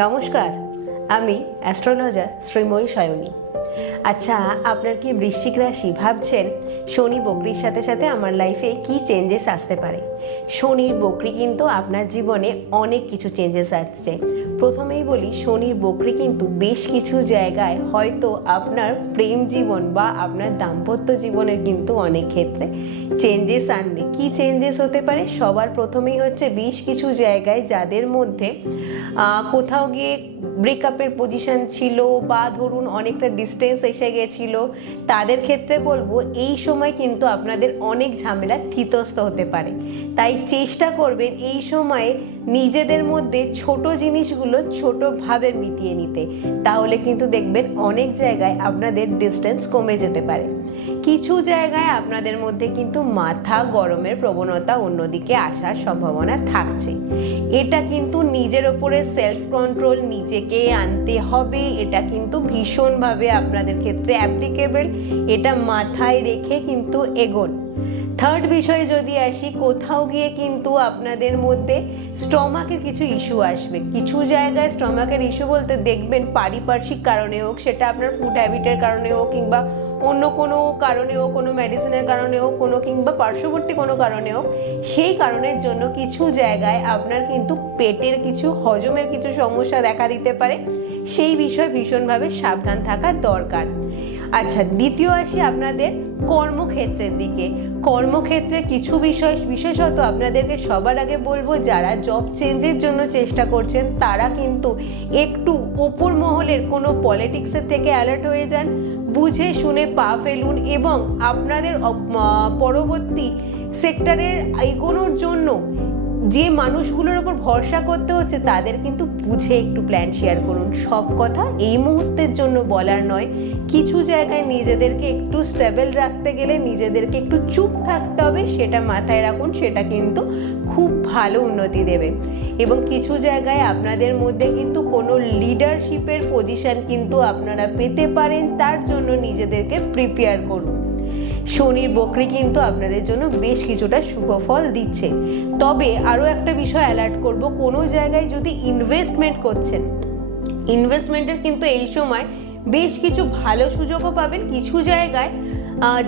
নমস্কার, আমি অ্যাস্ট্রোলজার শ্রীময়ী সায়নী। আচ্ছা, আপনার কি বৃশ্চিক রাশি? ভাবছেন শনি বকরির সাথে সাথে আমার লাইফে কি চেঞ্জেস আসতে পারে। শনির বকরি কিন্তু আপনার জীবনে অনেক কিছু চেঞ্জেস আসছে। প্রথমেই বলি, শনির বকরি কিন্তু বেশ কিছু জায়গায় হয়তো আপনার প্রেম জীবন বা আপনার দাম্পত্য জীবনের কিন্তু অনেক ক্ষেত্রে চেঞ্জেস আনবে। কি চেঞ্জেস হতে পারে? সবার প্রথমেই হচ্ছে বেশ কিছু জায়গায় যাদের মধ্যে কোথাও গিয়ে ব্রেকআপের পজিশন ছিল বা ধরুন অনেকটা ডিস্টেন্স এসে গেছিল, তাদের ক্ষেত্রে বলবো এই সময় কিন্তু আপনাদের অনেক ঝামেলা তীতস্থ হতে পারে। তাই চেষ্টা করবেন এই সময়ে নিজেদের মধ্যে ছোট জিনিসগুলো ছোটোভাবে মিটিয়ে নিতে, তাহলে কিন্তু দেখবেন অনেক জায়গায় আপনাদের ডিস্টেন্স কমে যেতে পারে। কিছু জায়গায় আপনাদের মধ্যে কিন্তু মাথা গরমের প্রবণতা অন্যদিকে আসার সম্ভাবনা থাকছে। এটা কিন্তু নিজের ওপরে সেলফ কন্ট্রোল নিজেকে আনতে হবে। এটা কিন্তু ভীষণভাবে আপনাদের ক্ষেত্রে অ্যাপ্লিকেবল। এটা মাথায় রেখে কিন্তু এগোন। থার্ড বিষয়ে যদি আসি, কোথাও গিয়ে কিন্তু আপনাদের মধ্যে স্টমাকের কিছু ইস্যু আসবে। কিছু জায়গায় স্টমাকের ইস্যু বলতে দেখবেন পারিপার্শ্বিক কারণে হোক, সেটা আপনার ফুড হ্যাবিটের কারণে হোক কিংবা অন্য কোনো কারণে হোক, কোনো মেডিসিনের কারণে হোক, কোনো কিংবা পার্শ্ববর্তী কোনো কারণে হোক, সেই কারণের জন্য কিছু জায়গায় আপনার কিন্তু পেটের কিছু হজমের কিছু সমস্যা দেখা দিতে পারে। সেই বিষয়ে ভীষণভাবে সাবধান থাকা দরকার। আচ্ছা, দ্বিতীয় আসি আপনাদের কর্মক্ষেত্রের দিকে। কর্মক্ষেত্রে কিছু বিষয় বিশেষত আপনাদেরকে সবার আগে বলবো, যারা জব চেঞ্জের জন্য চেষ্টা করছেন তারা কিন্তু একটু ওপর মহলের কোনো পলিটিক্সের থেকে অ্যালার্ট হয়ে যান। বুঝে শুনে পা ফেলুন এবং আপনাদের পরবর্তী সেক্টরের এগোনোর জন্য যে মানুষগুলোর ওপর ভরসা করতে হচ্ছে তাদের কিন্তু বুঝে একটু প্ল্যান শেয়ার করুন। সব কথা এই মুহূর্তের জন্য বলার নয়। কিছু জায়গায় নিজেদেরকে একটু স্টেবল রাখতে গেলে নিজেদেরকে একটু চুপ থাকতে হবে, সেটা মাথায় রাখুন। সেটা কিন্তু খুব ভালো উন্নতি দেবে। এবং কিছু জায়গায় আপনাদের মধ্যে কিন্তু কোনো লিডারশিপের পজিশন কিন্তু আপনারা পেতে পারেন, তার জন্য নিজেদেরকে প্রিপেয়ার করুন। শনির বকরি কিন্তু আপনাদের জন্য বেশ কিছুটা শুভ ফল দিচ্ছে। তবে আরও একটা বিষয় অ্যালার্ট করব, কোনো জায়গায় যদি ইনভেস্টমেন্ট করছেন, ইনভেস্টমেন্টের কিন্তু এই সময় বেশ কিছু ভালো সুযোগও পাবেন। কিছু জায়গায়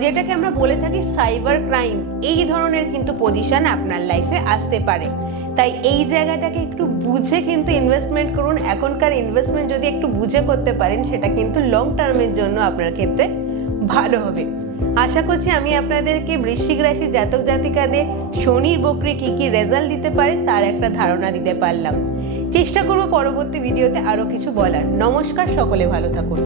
যেটাকে আমরা বলে থাকি সাইবার ক্রাইম, এই ধরনের কিন্তু পজিশন আপনার লাইফে আসতে পারে। তাই এই জায়গাটাকে একটু বুঝে কিন্তু ইনভেস্টমেন্ট করুন। এখনকার ইনভেস্টমেন্ট যদি একটু বুঝে করতে পারেন, সেটা কিন্তু লং টার্মের জন্য আপনার ক্ষেত্রে ভালো হবে। আশা করছি আমি আপনাদেরকে বৃশ্চিক রাশি জাতক জাতিকাদের শনির বকরি কি কি রেজাল্ট দিতে পারে তার একটা ধারণা দিতে পারলাম। চেষ্টা করব পরবর্তী ভিডিওতে আরও কিছু বলার। নমস্কার, সকলে ভালো থাকুন।